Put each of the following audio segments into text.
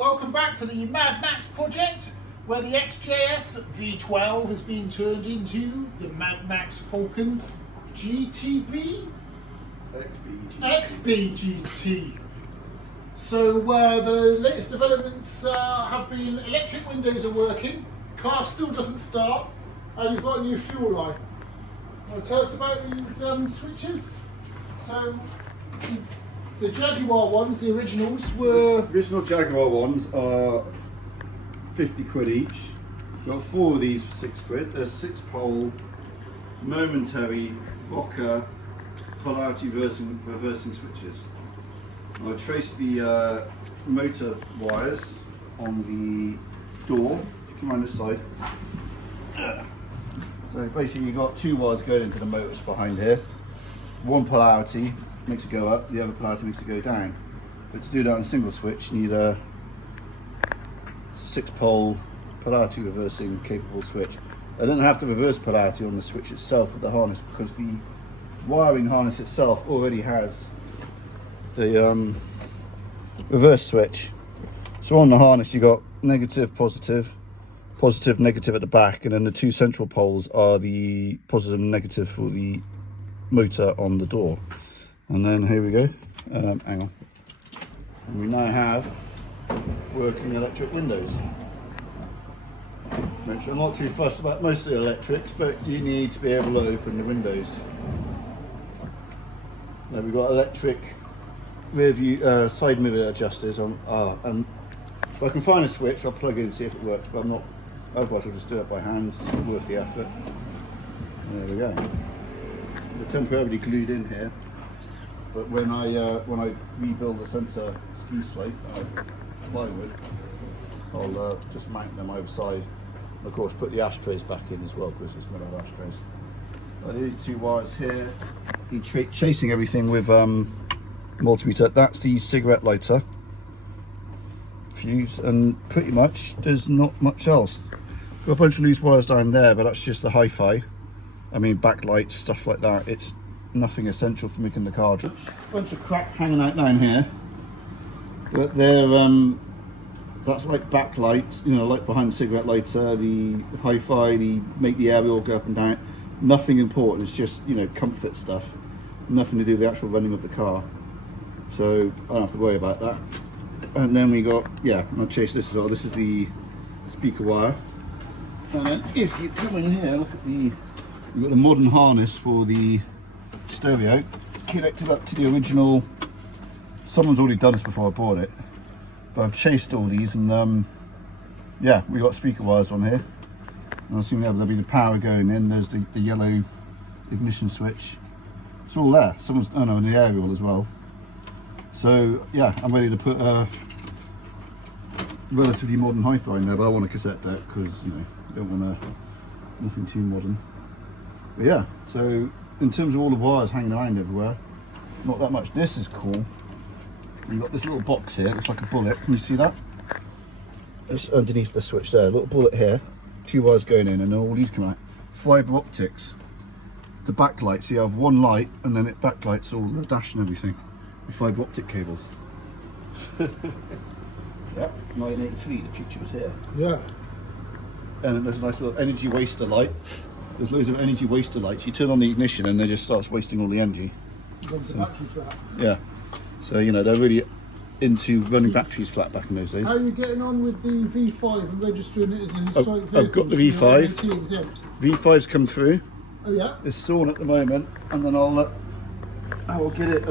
welcome back to the Mad Max project, where the XJS V12 has been turned into the Mad Max Falcon GTB? XBGT. So the latest developments have been electric windows are working, car still doesn't start, and you've got a new fuel line. Want to tell us about these switches? So the Jaguar ones, the originals, were... Original Jaguar ones are 50 quid each. Got 4 of these for 6 quid. They're 6-pole, momentary, rocker, polarity reversing switches. I traced the motor wires on the door. Come around this side. So basically you've got 2 wires going into the motors behind here. One polarity makes it go up, the other polarity makes it go down. But to do that on a single switch, you need a 6-pole polarity reversing capable switch. I don't have to reverse polarity on the switch itself with the harness because the wiring harness itself already has the reverse switch. So on the harness you got negative, positive, positive, negative at the back, and then the 2 central poles are the positive and negative for the motor on the door. And then here we go, hang on, and we now have working electric windows, which I'm not too fussed about most of the electrics, but you need to be able to open the windows. Now we've got electric rear view, side mirror adjusters on, and if I can find a switch I'll plug in and see if it works, but I'm not, otherwise I'll just do it by hand. It's not worth the effort. There we go. They're temporarily glued in here, but when I rebuild the centre ski slope plywood, I'll just mount them outside. And of course put the ashtrays back in as well, because it's meant to have ashtrays. These 2 wires here, you're chasing everything with multimeter. That's the cigarette lighter fuse, and pretty much there's not much else. Got a bunch of loose wires down there, but that's just the hi-fi. I mean, backlights, stuff like that. It's nothing essential for making the car. Bunch of crap hanging out down here, but they're that's like backlights, you know, like behind the cigarette lighter, the hi-fi, the make the aerial go up and down. Nothing important. It's just, you know, comfort stuff. Nothing to do with the actual running of the car. So I don't have to worry about that. And then we got, yeah, I'll chase this as well. This is the speaker wire. And then if you come in here, look at the, we've got a modern harness for the stereo connected up to the original. Someone's already done this before I bought it, but I've chased all these, and yeah, we got speaker wires on here. And I assume there'll be the power going in. There's the yellow ignition switch. It's all there. Someone's, oh no, and the aerial as well. So yeah, I'm ready to put a relatively modern hi-fi in there, but I want a cassette deck because, you know, you don't want nothing too modern. But yeah, so in terms of all the wires hanging around everywhere, not that much. This is cool. You've got this little box here, it looks like a bullet. Can you see that? It's underneath the switch there, a little bullet here, 2 wires going in, and then all these come out. Fibre optics. The backlight, so you have 1 light and then it backlights all the dash and everything with fibre optic cables. Yep, 1983, the future was here. Yeah. And there's a nice little energy waster light. There's loads of energy waster lights. You turn on the ignition and it just starts wasting all the energy. Runs the battery flat. Yeah. So, you know, they're really into running batteries flat back in those days. How are you getting on with the V5 and registering it as a historic vehicle? I've got the V5. MOT exempt. V5's come through. Oh yeah? It's sawn at the moment, and then I will get it.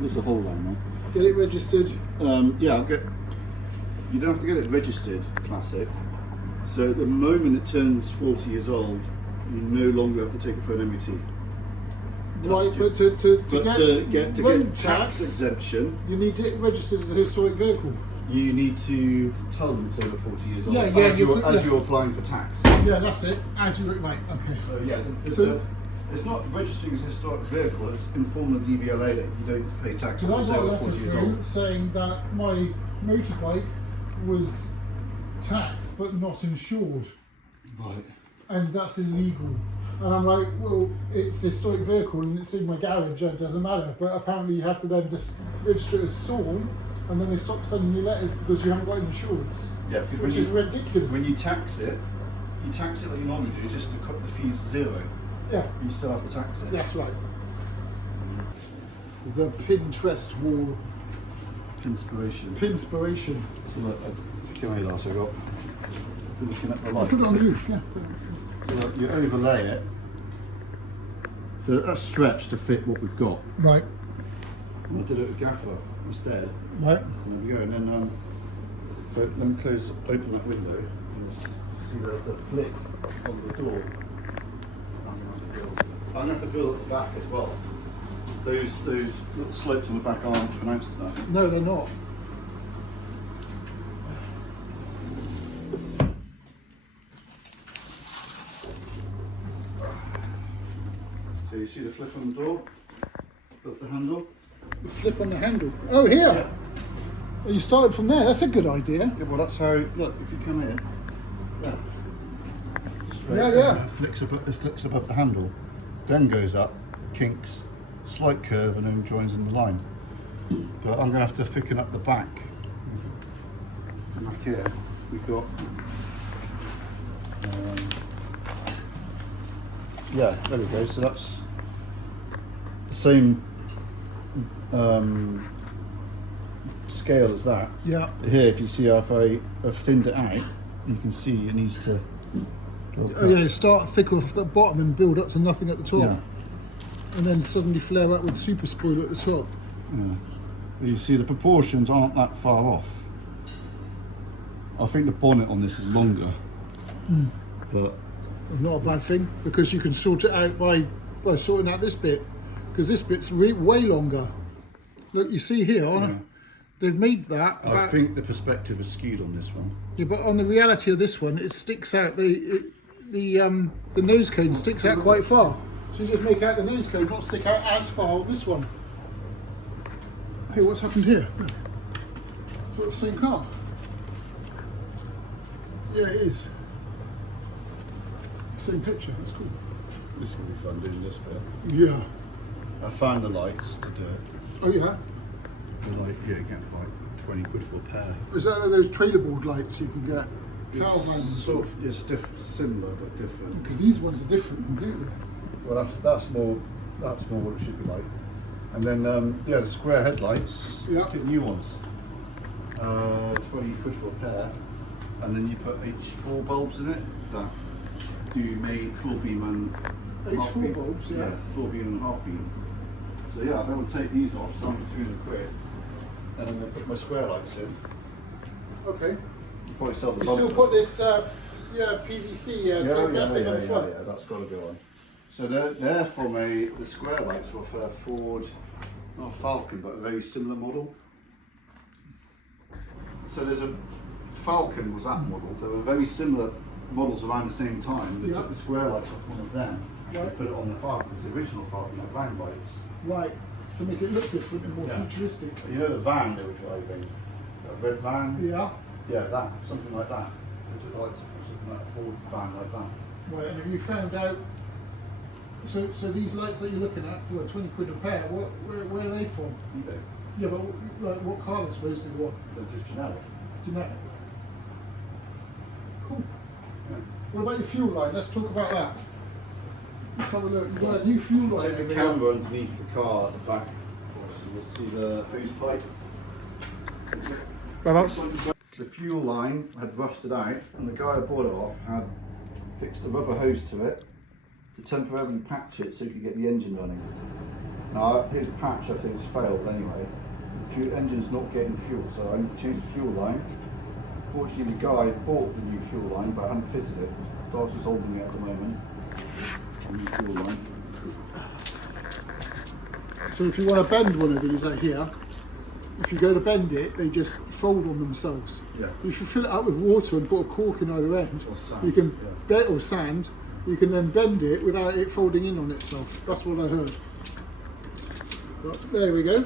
There's a hole down there. Get it registered. Yeah, I'll get. You don't have to get it registered, classic. So the moment it turns 40 years old, you no longer have to take it for an MOT. Right, but to get tax exemption, you need it registered as a historic vehicle. You need to tell them it's over 40 years old. Yeah, yeah. As you're applying for tax. Yeah, that's it. As you right, okay. So yeah, it's not registering as a historic vehicle. It's informing the DVLA that you don't pay tax. So I got a letter 40 years through old. saying that my motorbike was taxed but not insured. Right. And that's illegal. And I'm like, well, it's a historic vehicle and it's in my garage, it doesn't matter. But apparently you have to then just register it as stolen, and then they stop sending you letters because you haven't got insurance. Yeah, because which is ridiculous. When you tax it like you normally do, just to cut the fees to zero. Yeah. You still have to tax it. That's right. The Pinterest wall. Inspiration. Pinspiration. So look, if you come here last, I got. You're looking at the light. Put it on the roof, yeah. So look, you overlay it. So that's stretched to fit what we've got. Right. I did it with gaffer instead. Right. There we go. And then so let me open that window and see the flick on the door. I'm going to have to build at the back as well. Those little slopes on the back aren't pronounced enough. No, they're not. So you see the flip on the door? Flip the handle? The flip on the handle. Oh, here! Yeah. Well, you started from there, that's a good idea. Yeah, well that's how, look, if you come here, yeah. Straight, Yeah, yeah. It flicks above the handle, then goes up, kinks, slight curve, and then joins in the line. But I'm going to have to thicken up the back. Back here, we've got, yeah, there we go. So that's the same scale as that. Yeah. Here, if you see how if I've thinned it out, you can see it needs to go Oh yeah, start thick off the bottom and build up to nothing at the top. Yeah. And then suddenly flare up with super spoiler at the top. Yeah. You see the proportions aren't that far off. I think the bonnet on this is longer, but Not a bad thing, because you can sort it out by sorting out this bit, because this bit's way longer. Look, you see here, yeah. they've made that. I think the perspective is skewed on this one. Yeah, but on the reality of this one, it sticks out. The nose cone sticks out quite far. So you just make out the nose cone, not stick out as far on this one. Hey, what's happened here? Look. It's not the same car. Yeah, it is. Same picture. That's cool. This will be fun doing this bit. Yeah. I found the lights to do it. Oh yeah. They're like, yeah, you get like 20 quid for a pair. Is that like those trailer board lights you can get? It's Caravan. sort of, it's similar but different. Because these ones are different completely. Well, that's more what it should be like. And then yeah, the square headlights. Yeah. Get new ones. 20 quid for a pair, and then you put H4 bulbs in it that do made full beam and half H4 beam. bulbs, yeah. Full beam and half beam. So yeah, I would take these off, something 200 quid, and then I put my square lights in. Okay. You probably sell the You still put this PVC plastic on the front. Yeah, that's got to go on. So they're from the square lights of a Ford, not Falcon, but a very similar model. So there's a Falcon was that model. There were very similar models around the same time. They took the square lights off one of them and put it on the Falcon. It's the original Falcon had round lights. Right, to make it look different and more futuristic. You know the van they were driving, that red van. Yeah. Yeah, that something like that. It was like something like a Ford van like that. Right, and have you found out? So these lights that you're looking at for 20 quid a pair, where are they from? eBay. Yeah, but like what car they're supposed to go on? They're just generic. Generic. Cool. Yeah. What about your fuel line? Let's talk about that. Let's have a look. You've got a new fuel line Take over the here. camera underneath the car at the back, so you'll see the hose pipe. Whereabouts? The fuel line had rusted out, and the guy who bought it off had fixed a rubber hose to it to temporarily patch it so he could get the engine running. Now his patch I think has failed anyway. The engine's not getting fuel, so I need to change the fuel line. Fortunately the guy bought the new fuel line but hadn't fitted it. Darcy's holding it at the moment. The new fuel line. So if you want to bend one of these out here, if you go to bend it, they just fold on themselves. Yeah. If you fill it up with water and put a cork in either end, Or sand, you can yeah. or sand, you can then bend it without it folding in on itself. That's what I heard. But there we go.